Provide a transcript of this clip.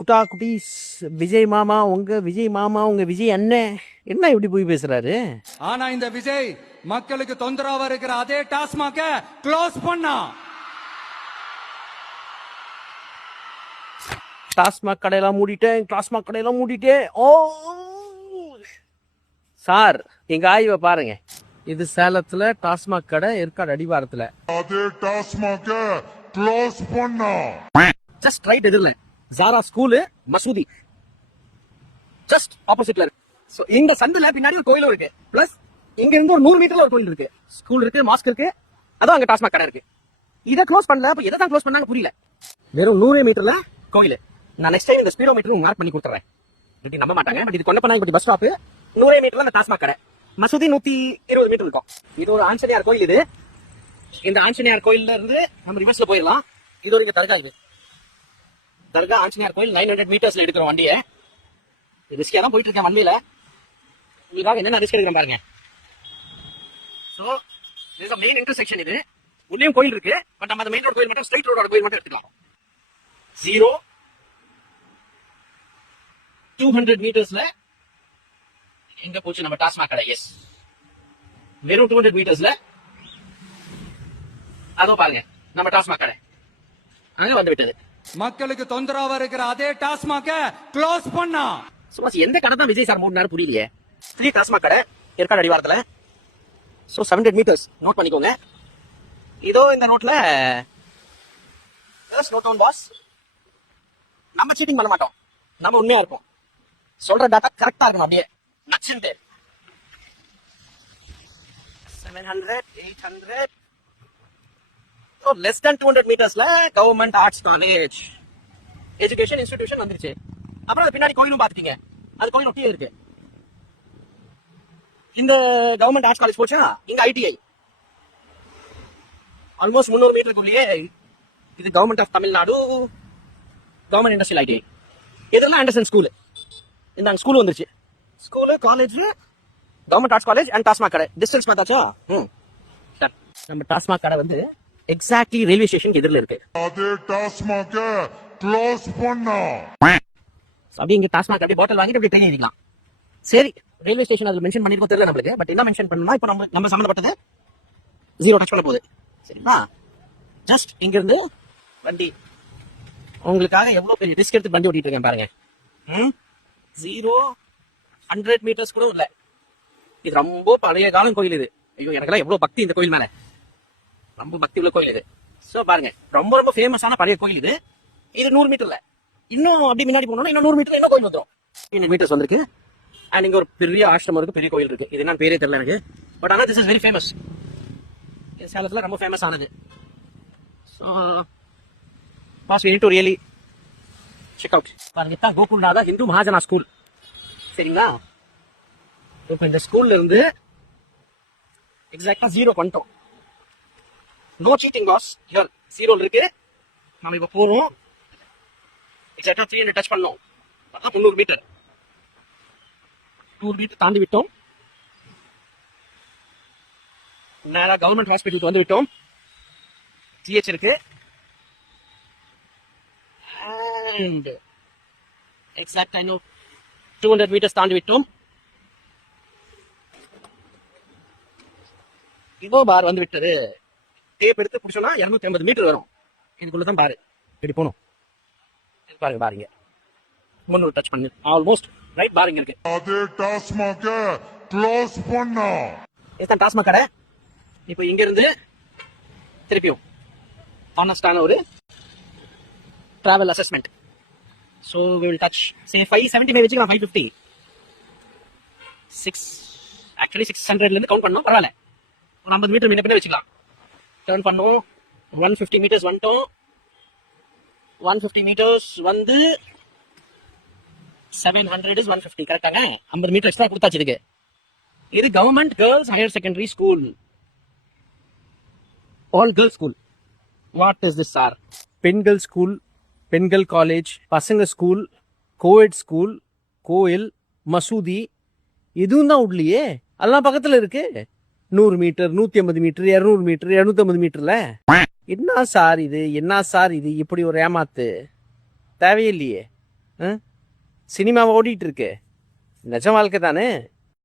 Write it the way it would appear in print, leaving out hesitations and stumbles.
குட்டா குட்டீஸ், விஜய் மாமா உங்க விஜய் அண்ணன் என்ன இப்படி போய் பேசுறாரு? ஆனா இந்த விஜய் மக்களுக்கு தொந்தரவா இருக்கிற அதே டாஸ்மாக க்ளோஸ் பண்ணா. டாஸ்மாக் கடையெல்லாம் மூடிட்டேன். ஓ சார், எங்க ஆய்வை பாருங்க. இது சேலத்துல டாஸ்மாக் கடை, ஏற்காடு அடிவாரத்துல. அதே டாஸ்மாக க்ளோஸ் பண்ணா. ஜஸ்ட் ரைட் எதிரில் ஜாரா ஸ்கூலு, மசூதி ஜஸ்ட் ஆப்போசிட்ல இருக்கு. சோ இந்த சந்துல பின்னாடி ஒரு கோயிலும் இருக்கு. பிளஸ் இங்க இருந்து ஒரு 100 மீட்டர்ல ஒரு கோயில் இருக்கு. ஸ்கூல் இருக்கு, மாஸ்க் இருக்கு, அதான் அங்க டாஸ்மாக் கடை இருக்கு. இதை க்ளோஸ் பண்ணல. அப்ப எதை தான் க்ளோஸ் பண்ணாங்க புரியல. வெறும் 100 மீட்டர்ல கோயில். நான் நெக்ஸ்ட் டைம் இந்த ஸ்பீடோ மீட்டர் மார்க் பண்ணி கொடுத்துறேன். இப்படி நம்ப மாட்டாங்க. பட் இது கொண்டப்பனாங்க பஸ் ஸ்டாப். 100 மீட்டர்ல அந்த டாஸ்மாக் கடை. மசூதி 120 மீட்டர் இருக்கும். இது ஒரு ஆஞ்சநேயர் கோயில். இது இந்த ஆஞ்சநேயர் கோயில்ல இருந்து நம்ம ரிவர்ஸ்ல போயிடலாம். இது ஒரு இங்க தர்கா. இது தர்கா ஆஞ்சநேயர் கோயில் 900 மீட்டர்ஸ்ல எடுக்கிற வண்டியை. ரிஸ்கியா தான் போயிட்டு இருக்கேன் வண்டியில. உங்களுக்காக என்னென்ன ரிஸ்க் எடுக்கிறேன் பாருங்க. சோ இது மெயின் இன்டர்செக்ஷன். இது உள்ளேயும் கோயில் இருக்கு. பட் நம்ம அந்த மெயின் ரோட் கோயில் மட்டும், ஸ்ட்ரைட் ரோடோட கோயில் மட்டும் எடுத்துக்கலாம். 200 மீட்டர்ஸ்ல எங்க போச்சு நம்ம டாஸ்மாக் கடை? எஸ், வெறும் 200 மீட்டர்ஸ்ல அதோ பாருங்க நம்ம டாஸ்மாக் கடை அங்க வந்து விட்டது. மக்களுக்கு தொந்தரவா இருக்கிற அதே டாஸ்மாக க்ளோஸ் பண்ணா. சும்மா எந்த கடை தான் விஜய் சார் மூடினாரு புரியலையே. 3 டாஸ்மாக் கடை ஏற்காடு அடிவாரத்துல. சோ 700 மீட்டர்ஸ் நோட் பண்ணிக்கோங்க. இதோ இந்த ரோட்ல நோட் டவுன் பாஸ். நம்ம சீட்டிங் பண்ண மாட்டோம். நம்ம உண்மையா இருப்போம். சொல்ற டாட்டா கரெக்டா இருக்கணும். அப்படியே நச்சுட்டு 700 800 less than 200 மீட்டர்ஸ்ல government arts college education institution வந்துருச்சு. அப்புறம் அது பின்னாடி கோயிலும் பாத்துட்டீங்க. அது கோயில் ஒட்டியே இருக்கு. இந்த கவர்மெண்ட் ஆர்ட்ஸ் காலேஜ் போச்சா, இங்க ஐடிஐ ஆல்மோஸ்ட் 300 மீட்டருக்குள்ளேயே. இது government of Tamil Nadu government industrial ITI. இதெல்லாம் ஆண்டர்சன் ஸ்கூல். இந்த ஸ்கூல் வந்துருச்சு. School, college, government arts college and TASMAC கடை. டிஸ்டன்ஸ் பார்த்தாச்சா? நம்ம டாஸ்மாக் கடை வந்து எக்ஸாக்ட்லி ரயில்வே ஸ்டேஷன் எதிரில் இருக்கு. அதே டாஸ்மாக க்ளோஸ் பண்ணா. அப்படியே இங்க டாஸ்மாக் அப்படியே பாட்டில் வாங்கிட்டு அப்படியே ட்ரெயின் ஏறிக்கலாம். சரி, ரயில்வே ஸ்டேஷன் அதுல மென்ஷன் பண்ணிருக்கோம் தெரியல நம்மளுக்கு. பட் என்ன மென்ஷன் பண்ணா இப்போ நம்ம சம்பந்தப்பட்டது 0 டச் பண்ண போகுது. சரிங்களா? ஜஸ்ட் இங்க இருந்து வண்டி உங்களுக்காக எவ்வளவு பெரிய ரிஸ்க் எடுத்து வண்டி ஓட்டிட்டு இருக்கேன் பாருங்க. 0 100 மீட்டர்ஸ் கூட இல்ல. இது ரொம்ப பழைய காலம் கோயில். இது ஐயோ, எனக்கெல்லாம் எவ்வளவு பக்தி இந்த கோயில் மேல. ரொம்ப பக்தி உள்ள கோயில் இது. சோ பாருங்க, ரொம்ப ரொம்ப ஃபேமஸான பழைய கோயில் இது. இது 100 மீட்டர்ல. இன்னும் அப்படி முன்னாடி போனோம்னா இன்னும் 100 மீட்டர்ல இன்னும் கோயில் வந்துடும். 100 மீட்டர்ஸ் வந்திருக்கு. அண்ட் இங்க ஒரு பெரிய ஆசிரமம் இருக்கு, பெரிய கோயில் இருக்கு. இது என்ன பேரே தெரியல எனக்கு. பட் ஆனா திஸ் இஸ் வெரி ஃபேமஸ். இது சேலத்துல ரொம்ப ஃபேமஸ் ஆனது. So boss we need to really check out. பாருங்க, தான் கோகுல்நாதா ஹிந்து மகாஜனா ஸ்கூல். சரிங்களா? இப்போ இந்த ஸ்கூல்ல இருந்து எக்ஸாக்டா 0 பண்ணிட்டோம். No seating pass. ஹியர் 0 இருக்கு. நாம இப்ப போறோம். எக்ஸாக்டா 300 டச் பண்ணோம். அதான் 300 மீட்டர். 200 மீட்டர் தாண்டி விட்டோம். நேரா கவர்மெண்ட் ஹாஸ்பிட்டலுக்கு வந்து விட்டோம். ஜிஹெச் இருக்கு. And exact I know 200 meters தாண்டி விட்டோம். இதோ பார் வந்து விட்டது. டேப் எடுத்து புடிச்சோம்னா 250 மீட்டர் வரும். இதுக்குள்ளதான் பாரு இப்படி போகணும். பாருங்க பாருங்க 300 டச் பண்ணி ஆல்மோஸ்ட் ரைட் பாருங்க இருக்கு. அதே டாஸ்மாக க்ளோஸ் பண்ணா. இதுதான் டாஸ்மாக் கடை. இப்போ இங்க இருந்து திருப்பியும் ஆனஸ்டான ஒரு travel assessment. So we will touch say 575 வச்சுக்கலாம். 550 6 actually 600 ல இருந்து கவுண்ட் பண்ணோம். பரவாயில்ல, ஒரு 50 மீட்டர் முன்ன பின்ன வச்சுக்கலாம். டர்ன் பண்ணோம். 150 மீட்டர்ஸ் வந்துட்டோம். 150 மீட்டர்ஸ் வந்து 700 is 150. கரெக்டாங்க? 50 மீட்டர் எக்ஸ்ட்ரா கொடுத்தாச்சு இதுக்கு. இது government girls higher secondary school, all girls school. What is this sir? பெண்கள் ஸ்கூல், பெண்கள் காலேஜ், பசங்க ஸ்கூல், கோஎட் ஸ்கூல், கோயில், மசூதி இதுவும் தான் உள்ளியே. அதெல்லாம் பக்கத்துல இருக்கு. 100 மீட்டர், 150 மீட்டர், 200 மீட்டர், 250 மீட்டர்ல. என்ன சார் இது? இப்படி ஒரு ஏமாத்து தேவையில்லையே. சினிமாவை ஓடிட்டு இருக்கு, நிஜ வாழ்க்கை தானே.